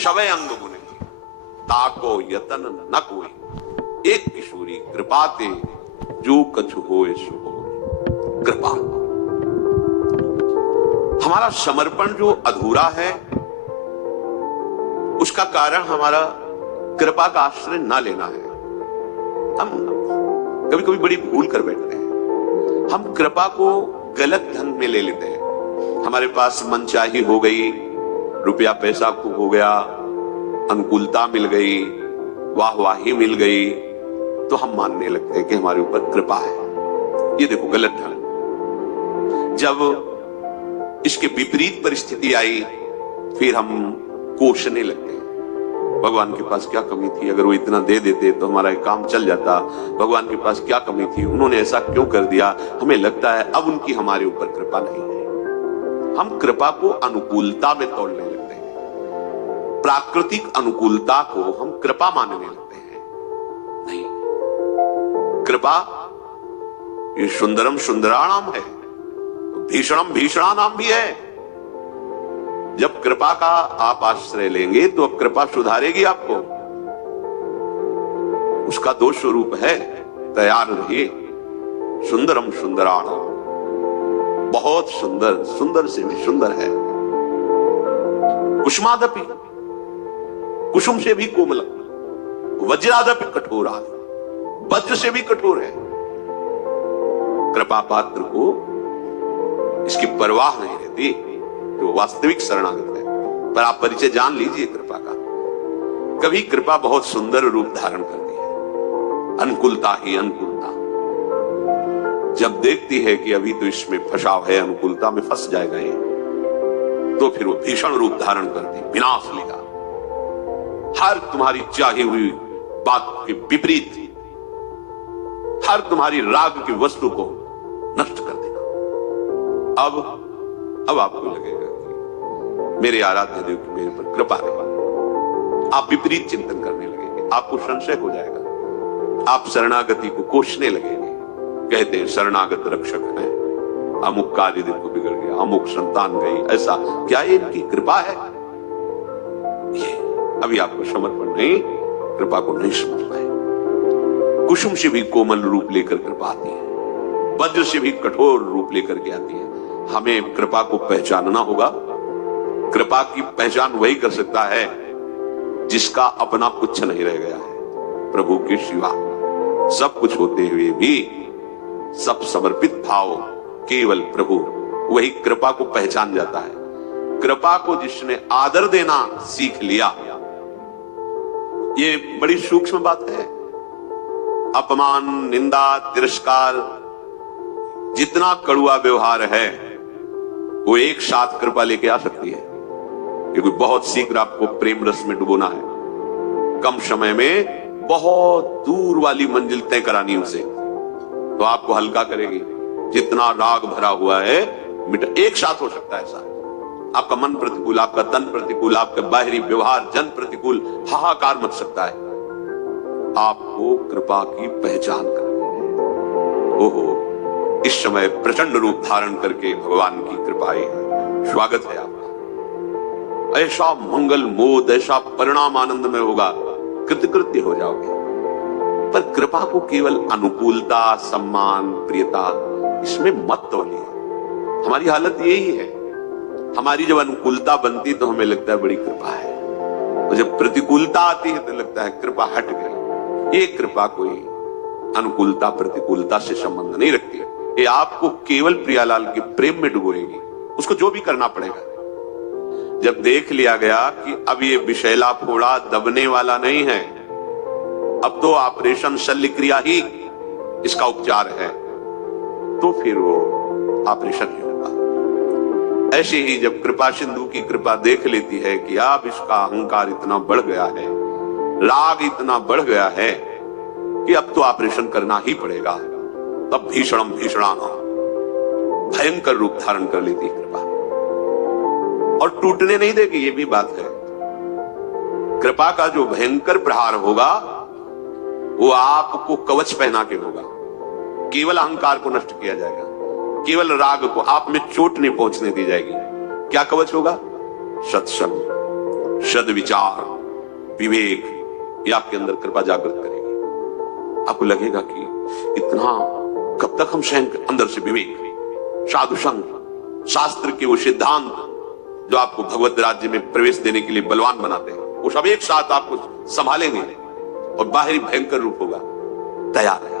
छवै अंग गुने ताको यतन न कोई, एक किशोरी कृपाते जो कछु होए सो होए। कृपा, हमारा समर्पण जो अधूरा है उसका कारण हमारा कृपा का आश्रय ना लेना है। हम कभी कभी बड़ी भूल कर बैठते हैं, हम कृपा को गलत ढंग में ले लेते हैं। हमारे पास मनचाही हो गई, रुपया पैसा खूब हो गया, अनुकूलता मिल गई, वाहवाही मिल गई, तो हम मानने लगते हैं कि हमारे ऊपर कृपा है। ये देखो गलत ढंग। जब इसके विपरीत परिस्थिति आई फिर हम कोसने लगते हैं, भगवान के पास क्या कमी थी, अगर वो इतना दे देते तो हमारा काम चल जाता। भगवान के पास क्या कमी थी, उन्होंने ऐसा क्यों कर दिया। हमें लगता है अब उनकी हमारे ऊपर कृपा नहीं है। हम कृपा को अनुकूलता में तोड़ने लगते हैं, प्राकृतिक अनुकूलता को हम कृपा मानने लगते हैं। नहीं, कृपा ये सुंदरम सुंदराणाम है, भीषणम भीषणानाम भी है। जब कृपा का आप आश्रय लेंगे तो अब कृपा सुधारेगी आपको। उसका दो स्वरूप है, तैयार रहिए। सुंदरम सुंदराणाम, बहुत सुंदर, सुंदर से भी सुंदर है। कुसुमादपि, कुसुम से भी कोमल, वज्रादपि कठोरा, वज्र से भी कठोर है। कृपा पात्र को इसकी परवाह नहीं रहती, जो वास्तविक शरणागत है। पर आप परिचय जान लीजिए कृपा का। कभी कृपा बहुत सुंदर रूप धारण करती है, अनुकूलता ही अनुकूलता। जब देखती है कि अभी तो इसमें फंसाव है, अनुकूलता में फंस जाएगा ये, तो फिर वो भीषण रूप धारण करती, विनाश लेगा। हर तुम्हारी चाही हुई बात के विपरीत, हर तुम्हारी राग की वस्तु को नष्ट कर देगा। अब आपको लगेगा कि मेरे आराध्य देव की मेरे पर कृपा है। आप विपरीत चिंतन करने लगेंगे, आपको संशय हो जाएगा, आप शरणागति को कोसने लगेंगे। कहते हैं शरणागत रक्षक है, अमुक कार्य देखो बिगड़ गया, अमुक संतान गई, ऐसा क्या ये इनकी कृपा है? ये अभी आपको समर्पण नहीं, कृपा को नहीं समझ पाए। कुसुम से भी कोमल रूप लेकर कृपा आती है, वज्र से भी कठोर रूप लेकर के आती है। हमें कृपा को पहचानना होगा। कृपा की पहचान वही कर सकता है जिसका अपना कुछ नहीं रह गया है। प्रभु के सिवा सब कुछ होते हुए भी सब समर्पित भाव केवल प्रभु, वही कृपा को पहचान जाता है। कृपा को जिसने आदर देना सीख लिया, ये बड़ी सूक्ष्म बात है। अपमान, निंदा, तिरस्कार, जितना कड़ुआ व्यवहार है वो एक साथ कृपा लेके आ सकती है, क्योंकि बहुत शीघ्र आपको प्रेम रस में डुबोना है। कम समय में बहुत दूर वाली मंजिल तय करानी उसे, तो आपको हल्का करेगी। जितना राग भरा हुआ है मिट एक साथ हो सकता है। ऐसा आपका मन प्रतिकूल, आपका तन प्रतिकूल, आपका बाहरी व्यवहार जन प्रतिकूल, हाहाकार मच सकता है। आपको कृपा की पहचान करनी है। ओहो, इस समय प्रचंड रूप धारण करके भगवान की कृपा है। स्वागत है आपका। ऐसा मंगल मोद, ऐसा परिणाम आनंद में होगा, कृतकृत्य हो जाओगे। पर कृपा को केवल अनुकूलता, सम्मान, प्रियता, इसमें मत तोलिए। हमारी हालत यही है। हमारी जब अनुकूलता बनती तो हमें लगता है बड़ी कृपा है, और जब प्रतिकूलता आती है तो लगता है कृपा हट गई। ये कृपा कोई अनुकूलता प्रतिकूलता से संबंध नहीं रखती है। ये आपको केवल प्रियालाल के प्रेम में डुबोएगी। उसको जो भी करना पड़ेगा। जब देख लिया गया कि अब ये विषैला फोड़ा दबने वाला नहीं है, अब तो ऑपरेशन शल्य क्रिया ही इसका उपचार है, तो फिर वो ऑपरेशन ही होगा। ऐसे ही जब कृपा सिंधु की कृपा देख लेती है कि अब इसका अहंकार इतना बढ़ गया है, राग इतना बढ़ गया है कि अब तो ऑपरेशन करना ही पड़ेगा, तब भीषणम भीषणानाम, भयंकर रूप धारण कर लेती है कृपा, और टूटने नहीं देगी। ये भी बात है। कृपा का जो भयंकर प्रहार होगा वो आपको कवच पहना के होगा। केवल अहंकार को नष्ट किया जाएगा, केवल राग को, आप में चोट नहीं पहुंचने दी जाएगी। क्या कवच होगा? सत्संग, सद्विचार, विवेक, ये आपके अंदर कृपा जागृत करेगी। आपको लगेगा कि इतना कब तक हम सहन, अंदर से विवेक, साधु संग, शास्त्र के वो सिद्धांत जो आपको भगवत राज्य में प्रवेश देने के लिए बलवान बनाते हैं, वो सब एक साथ आपको संभालेंगे और बाहरी भयंकर रूप होगा। तैयार है।